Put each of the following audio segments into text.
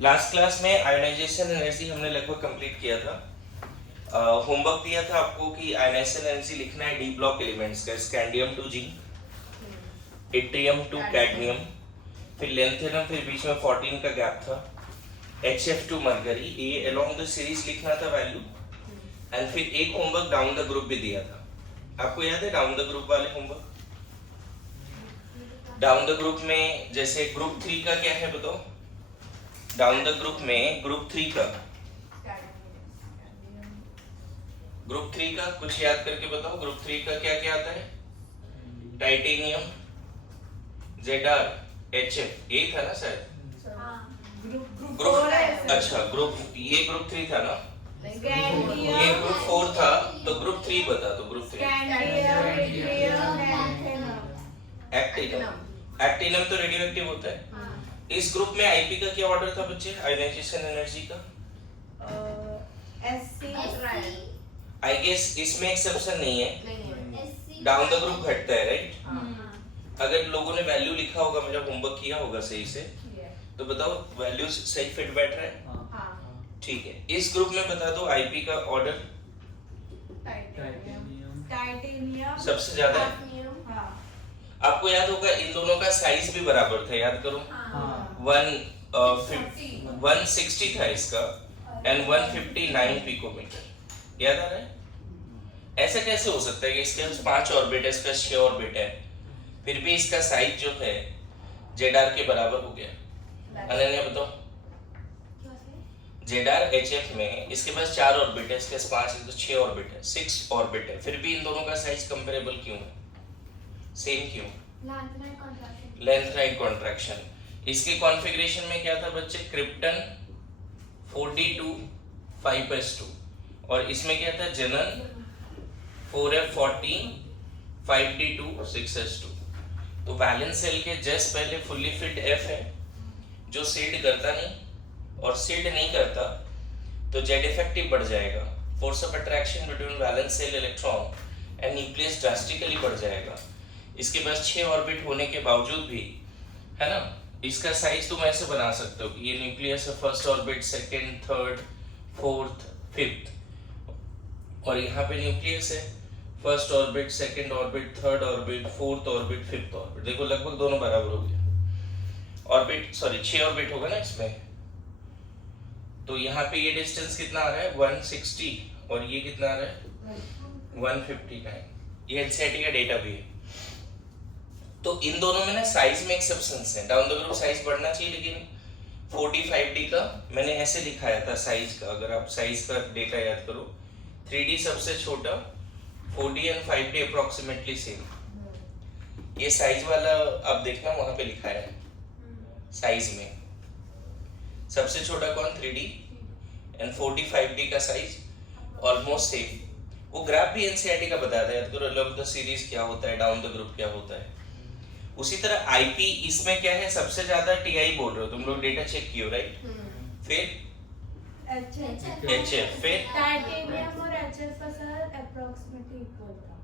Last class में ionisation energy हमने लगभग कंप्लीट किया था। होमवर्क दिया था आपको कि आयोनाइजेशन एनर्जी लिखना है डी ब्लॉक एलिमेंट्स का, scandium to zinc, yttrium to cadmium, फिर लेंथेनम, फिर बीच में 14 का गैप था, HF टू मरकरी, ये अलोंग द सीरीज लिखना था वैल्यू। एंड फिर एक होमवर्क डाउन द ग्रुप भी दिया था, आपको याद है डाउन द ग्रुप वाले होमवर्क? डाउन द ग्रुप में जैसे ग्रुप 3 का क्या है बताओ? डाउन द ग्रुप में ग्रुप 3 का कुछ याद करके बताओ। ग्रुप 3 का क्या क्या आता है? टाइटेनियम, Zr, HF, यही था ना सर? ग्रुप अच्छा ग्रुप ये ग्रुप 3 था ना, ये ग्रुप 4 था, तो ग्रुप 3 बता दो। ग्रुप 3 एक्टिनम तो रेडियो एक्टिव होता है। इस ग्रुप में आईपी का क्या ऑर्डर था बच्चे, आयोनाइजेशन एनर्जी का? आई गेस इसमें एक्सेप्शन नहीं है, डाउन द ग्रुप घटता है राइट। अगर लोगों ने वैल्यू लिखा होगा, मेरा होमवर्क किया होगा सही से, तो बताओ वैल्यूज सही फिट बैठ रहा है? ठीक है, इस ग्रुप में बता दो आईपी का ऑर्डर टाइटेनियम सबसे ज्यादा। आपको याद होगा इन दोनों का साइज भी बराबर था, याद करो। 160 था इसका एंड 159 पिकोमीटर, याद आ रहा है? ऐसा कैसे हो सकता है कि इसके 5 ऑर्बिट है, इसका 6 ऑर्बिट है, फिर भी इसका साइज जो है Zr के बराबर हो गया? अनन्या बताओ। Zr HF में इसके पास 4 ऑर्बिट है, इसके पास 5 है, तो 6 ऑर्बिट है, 6 ऑर्बिट है, फिर भी इन दोनों का साइज कंपैरेबल क्यों है, सेम क्यों? Length right contraction. इसके कॉन्फ़िगरेशन में क्या था बच्चे? क्रिप्टन 4d2 5s2, और इसमें क्या था? जनन 4f14 5d2 6s2। तो वैलेंस सेल के जस्ट पहले फुल्ली फिट F है जो सीड करता नहीं, और सीड नहीं करता तो जेड इफेक्टिव बढ़ जाएगा, force of attraction between valence shell electron and nucleus drastically बढ़ जाएगा। इसके पास 6 ऑर्बिट होने के बावजूद भी, है ना, इसका साइज तुम ऐसे बना सकते हो कि ये न्यूक्लियस है, first orbit, second, third, fourth, fifth, और यहाँ पे न्यूक्लियस है, first orbit, second orbit, third orbit, fourth orbit, fifth orbit. देखो लगभग दोनों बराबर हो गया। ऑर्बिट सॉरी 6 ऑर्बिट होगा ना इसमें, तो यहाँ पे ये डिस्टेंस कितना आ रहा है? 160, और ये कितना आ रहा है? 159। ये एनसीईआरटी का डेटा भी है। तो इन दोनों में ना साइज में एक्सेप्शंस हैं। डाउन द ग्रुप साइज बढ़ना चाहिए, लेकिन 45D का मैंने ऐसे लिखाया था साइज का, अगर आप साइज का डेटा याद करो, 3D सबसे छोटा, 4D and 5D approximately same. ये साइज वाला आप देखना वहां पे लिखा है साइज में, सबसे छोटा कौन? 3D एंड 4D 5D का साइज ऑलमोस्ट सेम। वो ग्राफ भी एनसीईआरटी का बताता है, याद करो, अलोंग द सीरीज क्या होता है, डाउन द ग्रुप क्या होता है। उसी तरह आईपी इसमें क्या है? सबसे ज्यादा टीआई बोल रहे हो तुम लोग, डेटा चेक किए राइट? फिर HF, फिर टाइटेनियम और HF का सर अप्रोक्सीमेटली इक्वल था।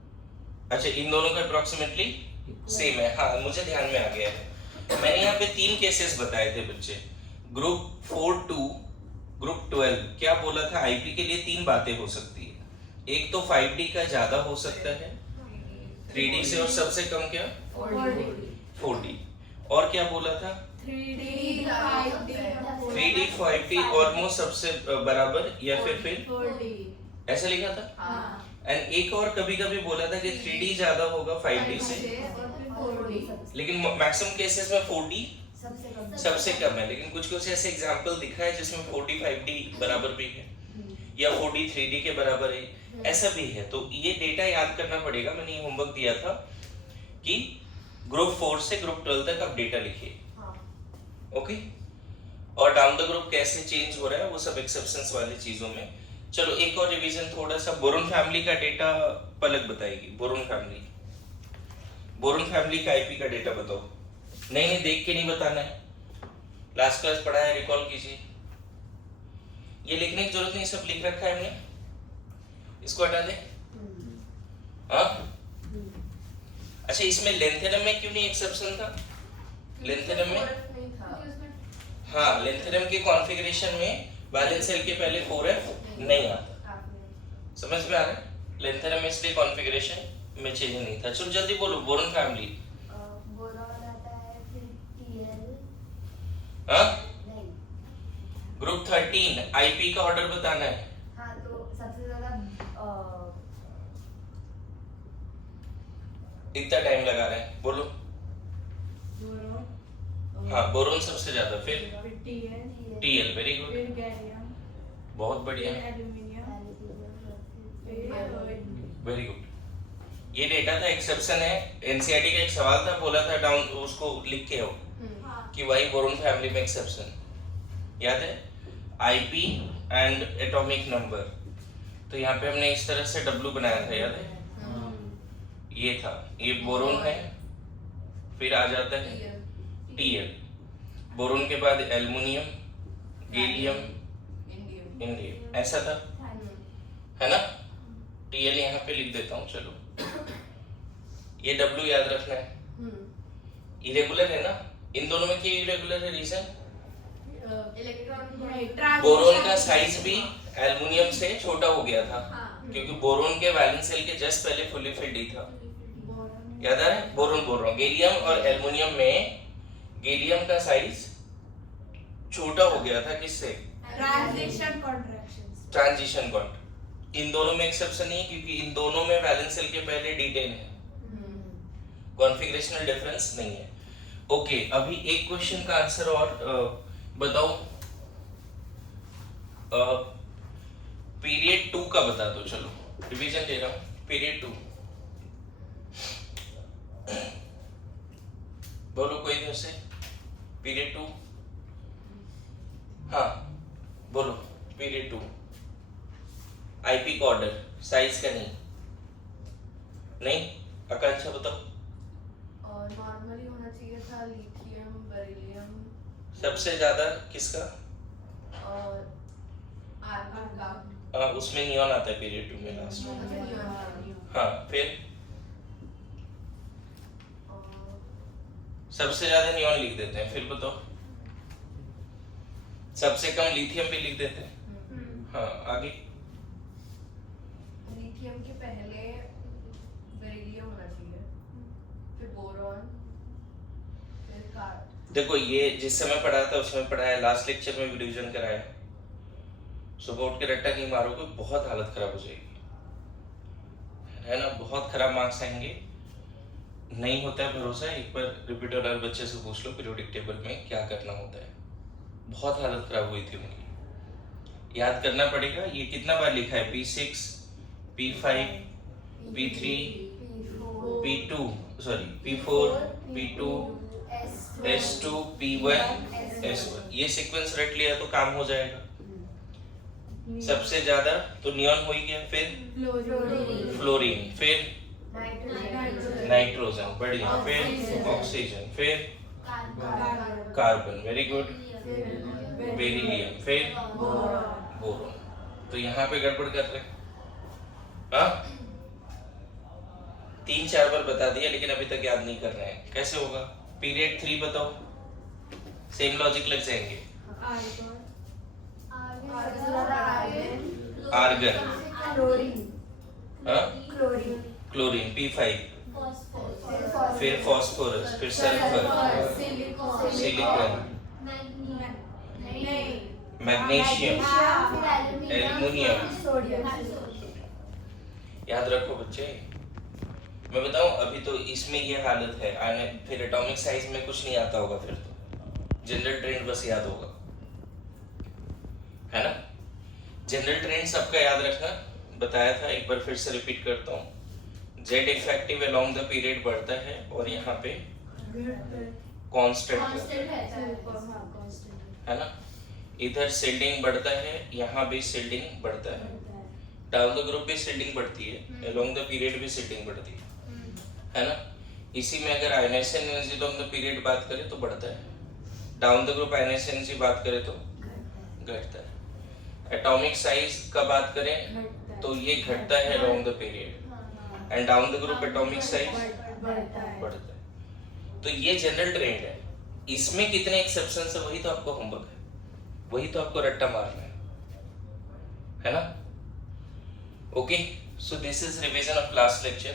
अच्छा, इन दोनों का अप्रोक्सीमेटली सेम है। हाँ, मुझे ध्यान में आ गया है। मैंने यहाँ पे 3 केसेस बताए थे बच्चे, ग्रुप 4 टू ग्रुप 12। क्या बोला था? आईपी के लिए 3 बातें हो सकती है। एक तो 5D का ज्यादा हो सकता है 3D से, और सबसे कम क्या? 4D। और क्या बोला था? 3D 5D ऑलमोस्ट सबसे बराबर, या फिर 4D ऐसा लिखा था। एंड एक और कभी कभी बोला था कि 3D ज्यादा होगा 5D से, लेकिन मैक्सिमम केसेस में 4D सबसे कम है। लेकिन कुछ कुछ ऐसे एग्जांपल दिखा है जिसमें 4D 5D बराबर भी है, या 4D 3D के बराबर है, ऐसा भी है। तो ये डेटा याद करना पड़ेगा। मैंने ये होमवर्क दिया था कि ग्रुप 4 से ग्रुप 12 तक आप डेटा लिखिए, ओके। और डाउन द ग्रुप कैसे चेंज हो रहा है वो सब एक्सेप्शंस वाली चीजों में। चलो एक और रिवीजन थोड़ा सा। बोरोन फैमिली का डेटा पलक बताएगी। बोरोन फैमिली का आईपी का डेटा बताओ। नहीं देख के नहीं बताना है, लास्ट क्लास पढ़ा है, रिकॉल कीजिए। ये लिखने की जरूरत नहीं, सब लिख रखा है हमने, इसको हटा दे। हाँ, अच्छा, इसमें लेंथेनम में क्यों नहीं एक्सेप्शन था? लेंथेनम में हाँ, लेंथेरम के कॉन्फ़िगरेशन में वैलेंस सेल के पहले 4f नहीं आता। समझ में आ रहा है? लेंथेरम में इसलिए कॉन्फ़िगरेशन में चेंज नहीं था। चलो जल्दी बोलो, बोरॉन फैमिली। बोरॉन आता है, फिर Tl हाँ, नहीं। ग्रुप 13 आईपी का ऑर्डर बताना है। हाँ, तो सबसे ज्यादा इतना टाइम लगा रहे हैं, बोलो। बोरॉन, हाँ, बोरोन सबसे ज्यादा, फिर फिर टीएल, टीएल, वेरी गुड, फिर गैलियम, बहुत बढ़िया, फिर एल्यूमिनियम, फिर वेरी गुड। ये डेटा था, एक्सेप्शन है। एनसीईआरटी का एक सवाल था, बोला था डाउन उसको लिख के हो कि वाई बोरोन फैमिली में एक्सेप्शन, याद है? IP and atomic number. तो यहाँ पे हमने इस तरह से डब्ल्यू बनाया था, याद है? ये था, ये बोरोन है, फिर आ जाता है टीएल। बोरोन के बाद एल्युमिनियम, गैलियम, इंडियम, ऐसा था, है ना? टीएल यहाँ पे लिख देता हूँ, चलो। ये डब्ल्यू याद रखना है। इरेगुलर है ना? इन दोनों में क्या इरेगुलर है? रीजन बोरोन का साइज भी एल्युमिनियम से छोटा हो गया था, क्योंकि बोरोन के वैलेंस सेल के जस्ट पहले फुली फिल्ड ही था। याद आ रहा है? बोरोन बोल रहा हूँ। गैलियम और एल्युमिनियम में गैलियम का साइज छोटा हो गया था, किससे? ट्रांजिशन कॉन्ट्रैक्शंस, ट्रांजिशन कॉन्ट। इन दोनों में एक्सेप्शन नहीं है, क्योंकि इन दोनों में वैलेंस सेल के पहले D10 है, कॉन्फ़िगरेशनल डिफरेंस नहीं है। ओके, अभी एक क्वेश्चन का आंसर और बताओ। पीरियड 2 का बता दो, चलो रिवीजन ले रहा हूँ। पीरियड 2 बोलो कोई भी से। पीरियड 2, हाँ बोलो। पीरियड 2 आईपी का ऑर्डर, साइज का नहीं। नहीं आकांक्षा बताओ। नॉर्मली होना चाहिए था लिथियम, बेरिलियम सबसे ज्यादा किसका? और आर्गन का। उसमें नियॉन आता है पीरियड 2 में लास्ट में। हाँ, फिर सबसे ज्यादा नियॉन लिख देते हैं, फिर बताओ। सबसे कम लिथियम भी लिख देते हैं। हाँ, आगे। लिथियम के पहले बेरिलियम होना चाहिए, फिर बोरॉन, फिर कार्बन। देखो, ये जिस समय पढ़ा था उस समय पढ़ाया, लास्ट लेक्चर में भी रिवीजन कराया। सुबह उठ के रट्टा नहीं मारोगे, बहुत हालत खराब हो जाएगी, है ना? बहुत खराब मार्क्स आएंगे। नहीं होता है भरोसा, एक बार रिपीटर और बच्चे से पूछ लो पीरियोडिक टेबल में क्या करना होता है। बहुत हालत खराब हुई थी उनकी, याद करना पड़ेगा। ये कितना बार लिखा है? P6, P5, P3, P2, sorry P4, P2, S2, P1, S1। ये सीक्वेंस रट लिया तो काम हो जाएगा। सबसे ज्यादा तो नियॉन हो ही गया, फिर फ्लोरीन, फिर नाइट्रोजन, बढ़िया, फिर ऑक्सीजन, फिर कार्बन, वेरी गुड, बेरिलियम, फिर बोरॉन। तो यहाँ पे गड़बड़ कर रहे हैं। हाँ, 3-4 बार बता दिया, लेकिन अभी तक याद नहीं कर रहे हैं। कैसे होगा? पीरियड 3 बताओ, सेम लॉजिक लग जाएंगे। आर्गन, हाँ, क्लोरीन, P5, फिर फास्फोरस, फिर सल्फर, सिलिकॉन, मैग्नीशियम, एल्युमिनियम। याद रखो बच्चे। मैं बताऊं, अभी तो इसमें ये हालत है, आने फिर एटॉमिक साइज में कुछ नहीं आता होगा, फिर तो जनरल ट्रेंड बस याद होगा, है ना? जनरल ट्रेंड सबका याद रखना, बताया था, एक बार फिर से रिपीट करता हूँ। Z effective along the period बढ़ता है, और यहाँ पे कांस्टेंट है ना? इधर सील्डिंग बढ़ता है, यहाँ भी सील्डिंग बढ़ता है। डाउन द ग्रुप भी सील्डिंग बढ़ती है, अलोंग द पीरियड भी सील्डिंग बढ़ती है ना? इसी में अगर ionisation energy along the period बात करें तो बढ़ता है, down the group ionisation energy बात करें तो घटता है। एटॉमिक साइज का बात करें तो ये घटता है along the period, and down the group atomic size बढ़ता है। तो ये जनरल ट्रेंड है। इसमें कितने एक्सेप्शंस है वही तो आपको होमवर्क है। वही तो आपको रट्टा मारना है ना? Okay, so this is revision of last lecture.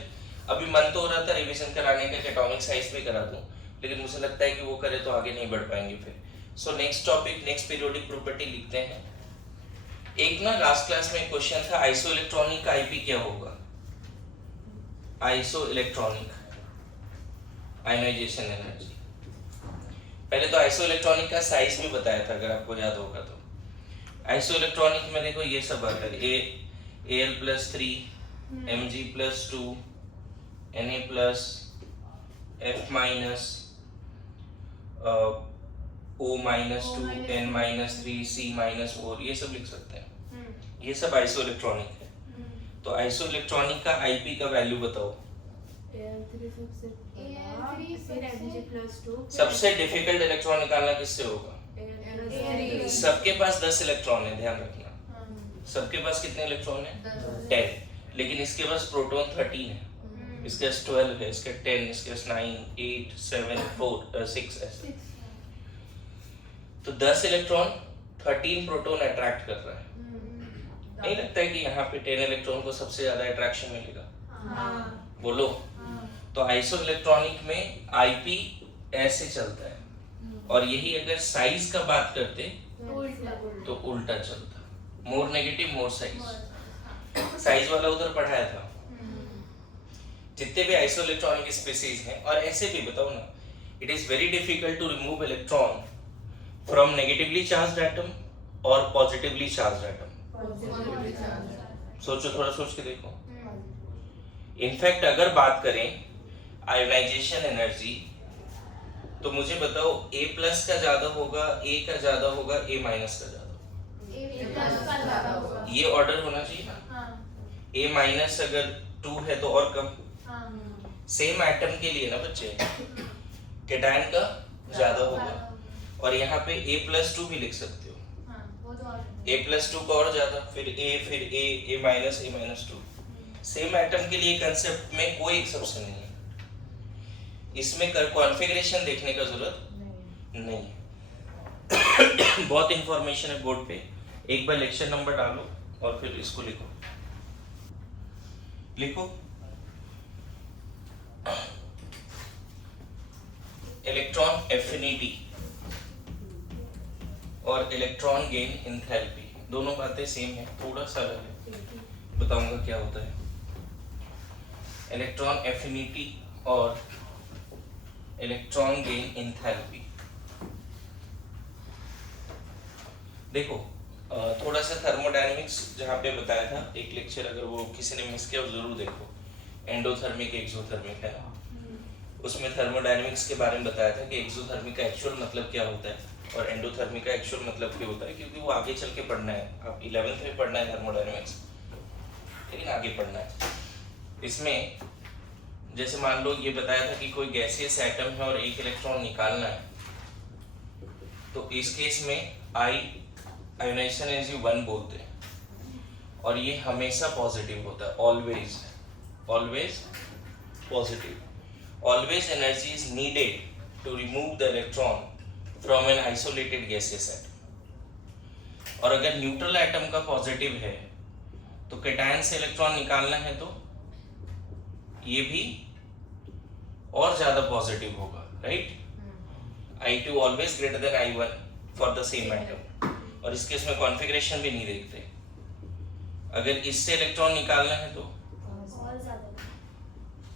अभी मन तो हो रहा था रिवीजन कराने का, एटॉमिक साइज भी करा दूं, लेकिन मुझे लगता है कि वो करे तो आगे नहीं बढ़ पाएंगे फिर। So next topic, next periodic property लिखते हैं। एक ना लास्ट क्लास में क्वेश्चन था, आइसो इलेक्ट्रॉनिक का आईपी क्या होगा? Isoelectronic ionisation energy. पहले तो आइसो इलेक्ट्रॉनिक का साइज भी बताया था, अगर आपको याद होगा तो। आइसो इलेक्ट्रॉनिक में देखो ये सब आता है, Al+3 Mg+2 Na+, F-, O-2 N-3 C-4, ये सब लिख सकते हैं। ये सब आइसो इलेक्ट्रॉनिक है। तो आइसो इलेक्ट्रॉनिक का आईपी का वैल्यू बताओ। सबसे डिफिकल्ट इलेक्ट्रॉन निकालना किससे होगा? सबके पास 10 इलेक्ट्रॉन है, ध्यान रखना। सबके पास कितने इलेक्ट्रॉन है? 10। लेकिन इसके पास प्रोटॉन 13 है, इसके पास 12 है, इसके 10, इसके पास 9, 8, 7, 4, 6 ऐसे। तो 10 इलेक्ट्रॉन 13 प्रोटॉन अट्रैक्ट कर रहा है। नहीं लगता है कि यहाँ पे 10 इलेक्ट्रॉन को सबसे ज्यादा अट्रैक्शन मिलेगा? बोलो। तो आइसो इलेक्ट्रॉनिक में आईपी ऐसे चलता है, और यही अगर साइज का बात करते तो उल्टा चलता, मोर नेगेटिव मोर साइज। साइज वाला उधर पढ़ाया था। जितने भी आइसो इलेक्ट्रॉनिक स्पीसीज हैं, और ऐसे भी बताओ ना, it is very difficult to remove electron from negatively charged atom और पॉजिटिवली चार्ज्ड एटम। सोचो, थोड़ा सोच के देखो। इनफैक्ट अगर बात करें आयोनाइजेशन एनर्जी, तो मुझे बताओ A+ का ज्यादा होगा, A का ज्यादा होगा, A- का ज्यादा होगा? ये ऑर्डर होना चाहिए ना। A- अगर 2 है तो और कम। सेम एटम के लिए ना बच्चे, कैटायन का ज्यादा होगा, और यहाँ पे A+2 भी लिख सकते हो। A+2 का और ज्यादा, फिर A, फिर A-, A-2। सेम एटम के लिए कंसेप्ट में कोई एक्सेप्शन नहीं है। इसमें कॉन्फ़िगरेशन देखने का जरूरत नहीं। बहुत इंफॉर्मेशन है बोर्ड पे, एक बार लेक्चर नंबर डालो और फिर इसको लिखो। इलेक्ट्रॉन एफिनिटी और इलेक्ट्रॉन गेन एंथैल्पी, दोनों बातें सेम है, थोड़ा सा अलग है। बताऊंगा क्या होता है। इलेक्ट्रॉन एफिनिटी और इलेक्ट्रॉन गेन एंथैल्पी। देखो थोड़ा सा थर्मोडायनेमिक्स जहाँ पे बताया था एक लेक्चर, अगर वो किसी ने मिस किया जरूर देखो, एंडोथर्मिक एक्सोथर्मिक है ना, उसमें थर्मोडायनेमिक्स के बारे में बताया था कि एक्सोथर्मिक का एक्चुअल मतलब क्या होता है और एंडोथर्मिक का एक्चुअल मतलब क्या होता है, क्योंकि वो आगे चल के पढ़ना है। आप 11th में पढ़ना है थर्मोडायनेमिक्स, लेकिन आगे पढ़ना है। इसमें जैसे मान लो ये बताया था कि कोई गैसियस एटम है और एक इलेक्ट्रॉन निकालना है, तो इस केस में आयोनाइजेशन एनर्जी 1 बोलते हैं, और ये हमेशा पॉजिटिव होता है, always positive. Always energy is needed to remove the electron from an isolated gaseous atom. और अगर न्यूट्रल एटम का पॉजिटिव है तो कैटायन से इलेक्ट्रॉन निकालना है तो ये भी और ज्यादा पॉजिटिव होगा, right? I2 always greater than I1 for the same atom, और इसके इसमें कॉन्फ़िगरेशन भी नहीं देखते। अगर इससे इलेक्ट्रॉन निकालना है तो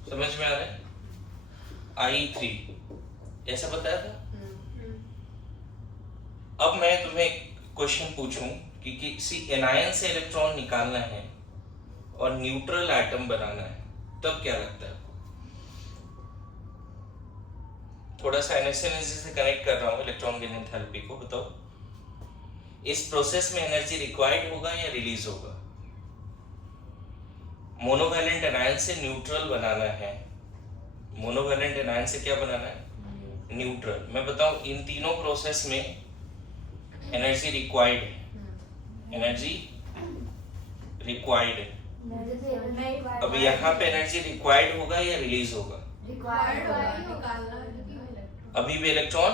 समझ में आ रहा है? I3 ऐसा बताया था। अब मैं तुम्हें क्वेश्चन पूछूं कि किसी एनायन से इलेक्ट्रॉन निकालना है और न्यूट्रल एटम बनाना है, तब क्या लगता है आपको? थोड़ा सा एनर्जी से कनेक्ट कर रहा हूं इलेक्ट्रॉन गेन एंथैल्पी को। बताओ इस प्रोसेस में एनर्जी रिक्वायर्ड होगा या रिलीज होगा? मोनोवैलेंट एनायन से न्यूट्रल बनाना है, मोनोवैलेंट एनायन से क्या बनाना है? न्यूट्रल। मैं बताऊं इन तीनों प्रोसेस में एनर्जी रिक्वायर्ड है, एनर्जी रिक्वायर्ड है। अब यहाँ पे एनर्जी रिक्वायर्ड होगा या रिलीज होगा? अभी भी इलेक्ट्रॉन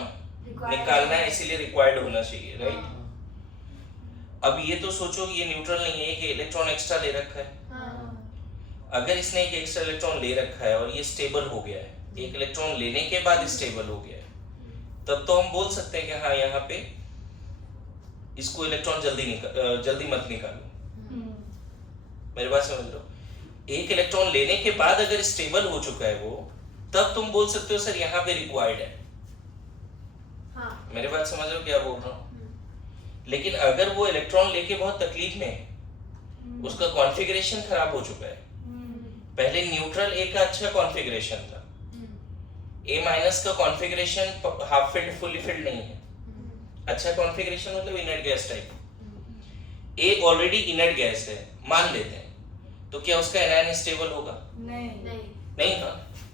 निकालना है, इसीलिए रिक्वायर्ड होना चाहिए, राइट? अब ये तो सोचो ये न्यूट्रल नहीं है, एक इलेक्ट्रॉन एक्स्ट्रा ले रखा है। अगर इसने एक एक्स्ट्रा इलेक्ट्रॉन ले रखा है और ये स्टेबल हो गया है, एक इलेक्ट्रॉन लेने के बाद स्टेबल हो गया है, तब तो हम बोल सकते हैं कि हाँ यहाँ पे इसको इलेक्ट्रॉन जल्दी मत निकालो। मेरी बात समझ लो, एक इलेक्ट्रॉन लेने के बाद अगर स्टेबल हो चुका है वो, तब तुम बोल सकते हो सर यहाँ पे रिक्वायर्ड है। मेरी बात समझ रहे हो क्या बोल रहा हूँ? लेकिन अगर वो इलेक्ट्रॉन लेके बहुत तकलीफ में है, उसका कॉन्फ़िगरेशन खराब हो चुका है, पहले न्यूट्रल ए का अच्छा कॉन्फ़िगरेशन था, ए माइनस का configuration half filled fully filled नहीं है, अच्छा कॉन्फ़िगरेशन मतलब इनर्ट गैस टाइप, ए ऑलरेडी इनर्ट गैस है मान लेते हैं, तो क्या उसका एनायन स्टेबल होगा? नहीं ना,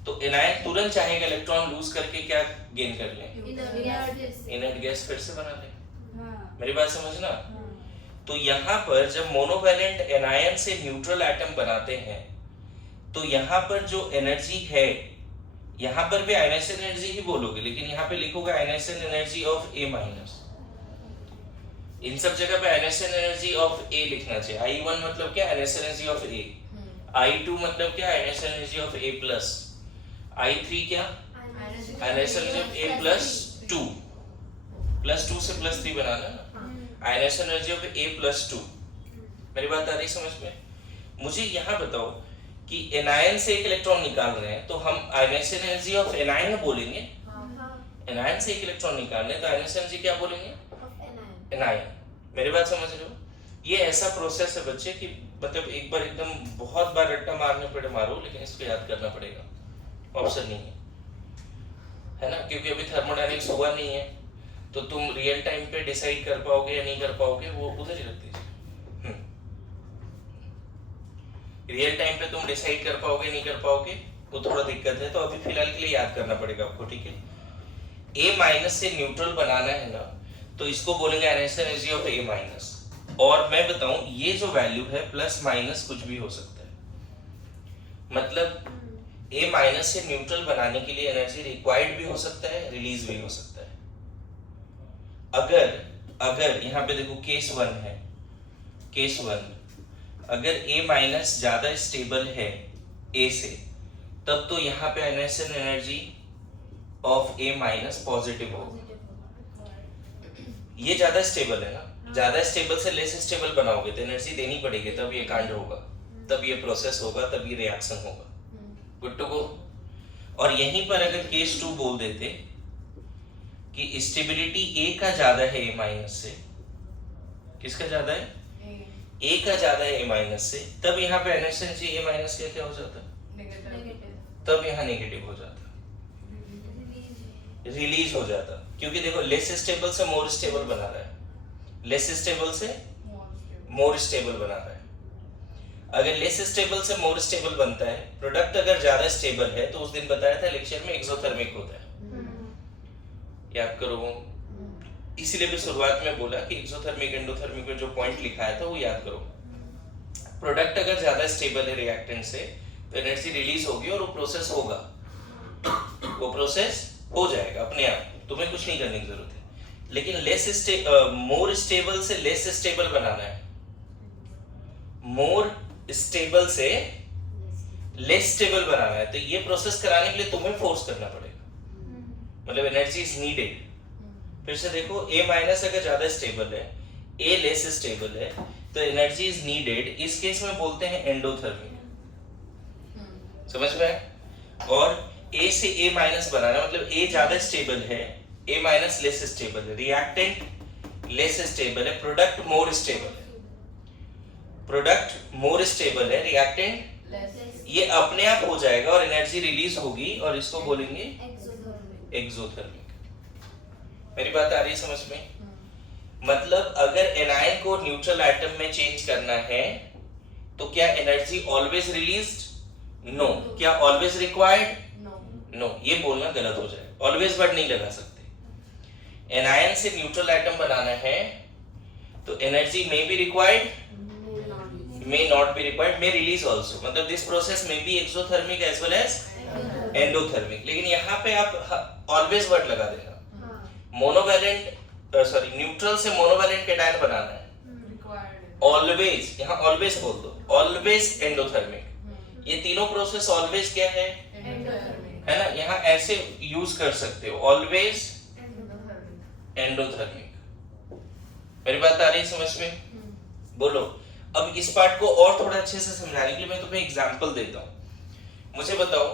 तो एनायन तुरंत चाहेगा इलेक्ट्रॉन लूज करके क्या गेन कर ले, इनर्ट गैस फिर से बना ले। मेरी बात समझना। तो यहाँ पर जब मोनोवैलेंट एनायन से न्यूट्रल एटम बनाते हैं, तो यहाँ पर जो एनर्जी है, यहाँ पर भी आयनाइजेशन एनर्जी ही बोलोगे, लेकिन यहाँ पे लिखोगे ionization energy of A minus. इन सब जगह पे आयनाइजेशन एनर्जी ऑफ ए लिखना चाहिए। I1 मतलब क्या? Ionisation energy of A. I2 मतलब क्या? Ionisation energy of A plus. I3 क्या? Ionisation energy of A plus 2। Plus 2 से प्लस 3 बनाना ना, ionisation energy of A plus 2। मेरी बात आ रही समझ में? मुझे यहाँ बताओ कि एनायन से एक इलेक्ट्रॉन निकाल रहे हैं, तो हम आयनाइजेशन एनर्जी ऑफ एनायन बोलेंगे। एनायन से एक इलेक्ट्रॉन निकाल रहे हैं तो आयनाइजेशन एनर्जी क्या बोलेंगे? एनायन। मेरी बात समझ रहे हो? ये ऐसा प्रोसेस है बच्चे कि मतलब एक बार एकदम बहुत बार रट्टा मारने पड़े मारो, लेकिन इसको याद करना पड़ेगा, ऑप्शन नहीं है ना, क्योंकि अभी थर्मोडायनेमिक्स हुआ नहीं है, तो तुम रियल टाइम पे डिसाइड कर पाओगे या नहीं कर पाओगे वो उधर ही रख दीजिए। रियल टाइम पे तुम डिसाइड कर पाओगे नहीं कर पाओगे वो थोड़ा दिक्कत है, तो अभी फिलहाल के लिए याद करना पड़ेगा आपको, ठीक है? ए माइनस से न्यूट्रल बनाना है ना, तो इसको बोलेंगे ionisation energy of A minus. और मैं बताऊं ये जो वैल्यू है प्लस माइनस कुछ भी हो सकता है, मतलब ए माइनस से न्यूट्रल बनाने के लिए एनर्जी रिक्वायर्ड भी हो सकता है, रिलीज भी हो सकता है। अगर यहाँ पे देखो केस 1 है, केस 1 अगर ए माइनस ज्यादा स्टेबल है ए से, तब तो यहाँ पे ionisation energy of A minus positive होगा। ये ज्यादा स्टेबल है ना, ज्यादा स्टेबल से लेस स्टेबल बनाओगे तो एनर्जी देनी पड़ेगी, तब ये कांड होगा, तब ये प्रोसेस होगा, तब ये रिएक्शन होगा। Good to go. और यहीं पर अगर केस 2 बोल देते कि स्टेबिलिटी ए का ज्यादा है ए माइनस से, किसका ज्यादा है? ए का ज्यादा है ए माइनस से, तब यहाँ पे आयनाइजेशन एनर्जी ए माइनस का क्या हो जाता? तब यहाँ नेगेटिव हो जाता, रिलीज हो जाता, क्योंकि देखो लेस स्टेबल से मोर स्टेबल बना रहा है, लेस स्टेबल से मोर स्टेबल बना रहा है। अगर लेस स्टेबल से मोर स्टेबल बनता है, प्रोडक्ट अगर ज्यादा स्टेबल है, तो उस दिन बताया था लेक्चर में एक्सोथर्मिक होता है, याद करो। इसीलिए भी शुरुआत में बोला कि एक्सोथर्मिक एंडोथर्मिक में जो पॉइंट लिखाया था वो याद करो। प्रोडक्ट अगर ज्यादा स्टेबल है रिएक्टेंट से, तो एनर्जी रिलीज होगी और वो प्रोसेस होगा, वो प्रोसेस हो जाएगा अपने आप, तुम्हें कुछ नहीं करने की जरूरत है। लेकिन मोर स्टेबल से लेस स्टेबल बनाना है, मोर स्टेबल से लेस स्टेबल बनाना है, तो ये प्रोसेस कराने के लिए तुम्हें फोर्स करना पड़ेगा, मतलब एनर्जी इज नीडेड। फिर से देखो, ए माइनस अगर ज्यादा स्टेबल है, ए लेस स्टेबल है, तो एनर्जी इज नीडेड, इस केस में बोलते हैं एंडोथर्मिक। समझ में? और ए से ए माइनस बनाना मतलब ए ज्यादा स्टेबल है, ए माइनस लेस स्टेबल है, रिएक्टेंट लेस स्टेबल है, प्रोडक्ट मोर स्टेबल है, प्रोडक्ट मोर स्टेबल है, रिएक्टेंट ये अपने आप हो जाएगा और एनर्जी रिलीज होगी, और इसको बोलेंगे एक्सोथर्मिक। मेरी बात आ रही है समझ में? मतलब अगर एनायन को न्यूट्रल एटम में चेंज करना है, तो क्या एनर्जी ऑलवेज रिलीज्ड? नो। क्या ऑलवेज रिक्वायर्ड? नो। ये बोलना गलत हो जाए, ऑलवेज वर्ड नहीं लगा सकते। एनायन से न्यूट्रल एटम बनाना है, तो energy may be required, may not be required, may release also, मतलब this process may be exothermic as well as endothermic। लेकिन यहाँ पे आप always word लगा देना। मोनोवैलेंट न्यूट्रल से मोनोवैलेंट कैटायन बनाना है, ऑलवेज, यहाँ ऑलवेज बोल दो, ऑलवेज एंडोथर्मिक। ये तीनों प्रोसेस ऑलवेज क्या है ना, यहाँ ऐसे यूज कर सकते हो, ऑलवेज एंडोथर्मिक। मेरी बात आ रही है समझ में? बोलो। अब इस पार्ट को और थोड़ा अच्छे से समझाने के लिए मैं तुम्हें एग्जांपल देता हूँ। मुझे बताओ,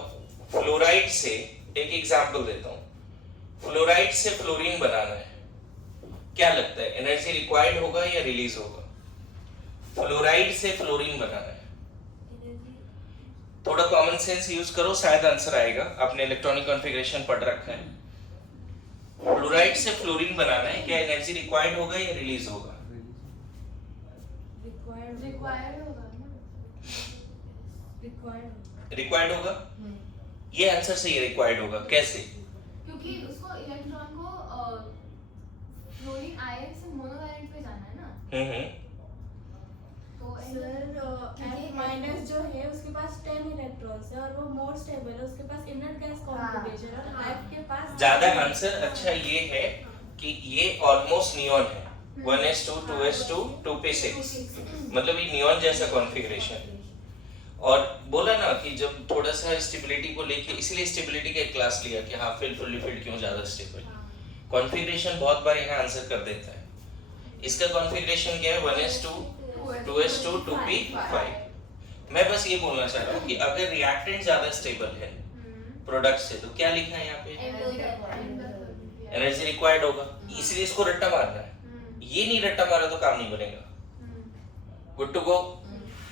फ्लोराइड से एक एग्जांपल देता हूँ, फ्लोराइड से फ्लोरीन बनाना है, क्या लगता है एनर्जी रिक्वायर्ड होगा या रिलीज होगा? फ्लोराइड से फ्लोरीन बनाना है, थोड़ा कॉमन सेंस यूज करो, शायद आंसर आएगा। आपने इलेक्ट्रॉनिक कॉन्फ़िगरेशन पढ़ रखा है। फ्लोराइड से फ्लोरीन बनाना है, क्या एनर्जी रिक्वायर्ड होगा या रिलीज होगा? रिक्वायर्ड होगा ना, रिक्वायर्ड होगा। ये आंसर सही है, रिक्वायर्ड होगा। कैसे? क्योंकि उसको इलेक्ट्रॉन को फ्लोरीन आयन से मोनोवैलेंट पे जाना है ना, तो F माइनस जो है उसके पास 10 इलेक्ट्रॉन्स है और वो मोर स्टेबल है, उसके पास इनर गैस कॉन्फ़िगरेशन है, और F के पास ज्यादा आंसर अच्छा ये है कि ये ऑलमोस्ट नियॉन है, 1s2 2s2 2p6, मतलब ये नियॉन जैसा कॉन्फ़िगरेशन। और बोला ना कि जब थोड़ा सा स्टेबिलिटी को लेके, इसलिए स्टेबिलिटी का एक क्लास लिया कि हाँ फुल्ली फिल्ड क्यों ज्यादा स्टेबल। कॉन्फ़िगरेशन बहुत बार यहाँ आंसर कर देता है। इसका कॉन्फ़िगरेशन क्या है? 1s2 2s2 2p5। मैं बस ये बोलना चाह रहा हूँ कि अगर रिएक्टेंट ज्यादा स्टेबल है प्रोडक्ट से, तो क्या लिखा है यहाँ पे? एनर्जी रिक्वायर्ड होगा, इसलिए इसको रट्टा मारना है। ये नहीं रट्टा मारा तो काम नहीं बनेगा। Good to go.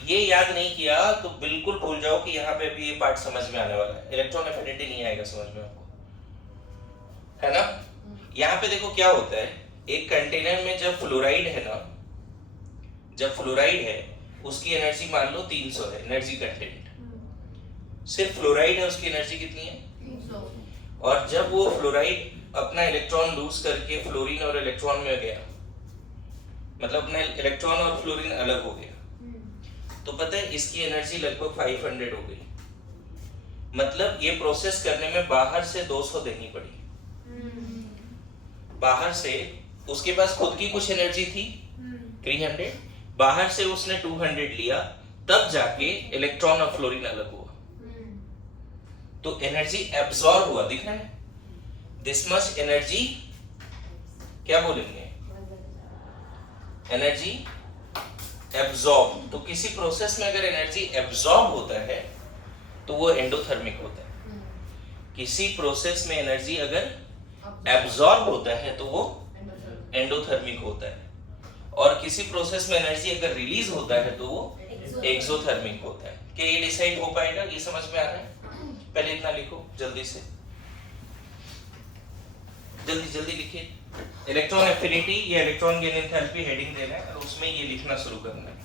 ये याद नहीं किया तो बिल्कुल भूल जाओ कि यहाँ पे भी ये पार्ट समझ में आने वाला है। इलेक्ट्रॉन एफिनिटी नहीं आएगा समझ में आपको, है ना? यहाँ पे देखो क्या होता है, एक कंटेनर में जब फ्लोराइड है ना, जब फ्लोराइड है उसकी एनर्जी मान लो 300 है, एनर्जी कंटेंट। सिर्फ फ्लोराइड है, उसकी एनर्जी कितनी है? 300। और जब वो फ्लोराइड अपना इलेक्ट्रॉन लूज करके फ्लोरीन और इलेक्ट्रॉन में गया, मतलब अपना इलेक्ट्रॉन और फ्लोरीन अलग हो गया, तो पता है इसकी एनर्जी लगभग 500 हो गई। मतलब ये प्रोसेस करने में बाहर से 200 देनी पड़ी। बाहर से उसके पास खुद की कुछ एनर्जी थी 300, बाहर से उसने 200 लिया, तब जाके इलेक्ट्रॉन और फ्लोरीन अलग हुआ। तो एनर्जी एब्सॉर्ब हुआ, दिख रहा है? दिस मच एनर्जी, क्या बोलेंगे? Energy absorb. तो किसी प्रोसेस में अगर एनर्जी एब्सॉर्ब होता है तो वो एंडोथर्मिक होता है। किसी प्रोसेस में एनर्जी अगर एब्सॉर्ब होता है तो वो एंडोथर्मिक होता है, और किसी प्रोसेस में एनर्जी अगर रिलीज होता है तो वो एक्सोथर्मिक होता है। क्या ये डिसाइड हो पाएगा? ये समझ में आ रहा है? पहले इतना लिखो जल्दी से, जल्दी जल्दी लिखिए। इलेक्ट्रॉन एफिनिटी या इलेक्ट्रॉन गेन एंथैल्पी हेडिंग देना है और उसमें ये लिखना शुरू करना है।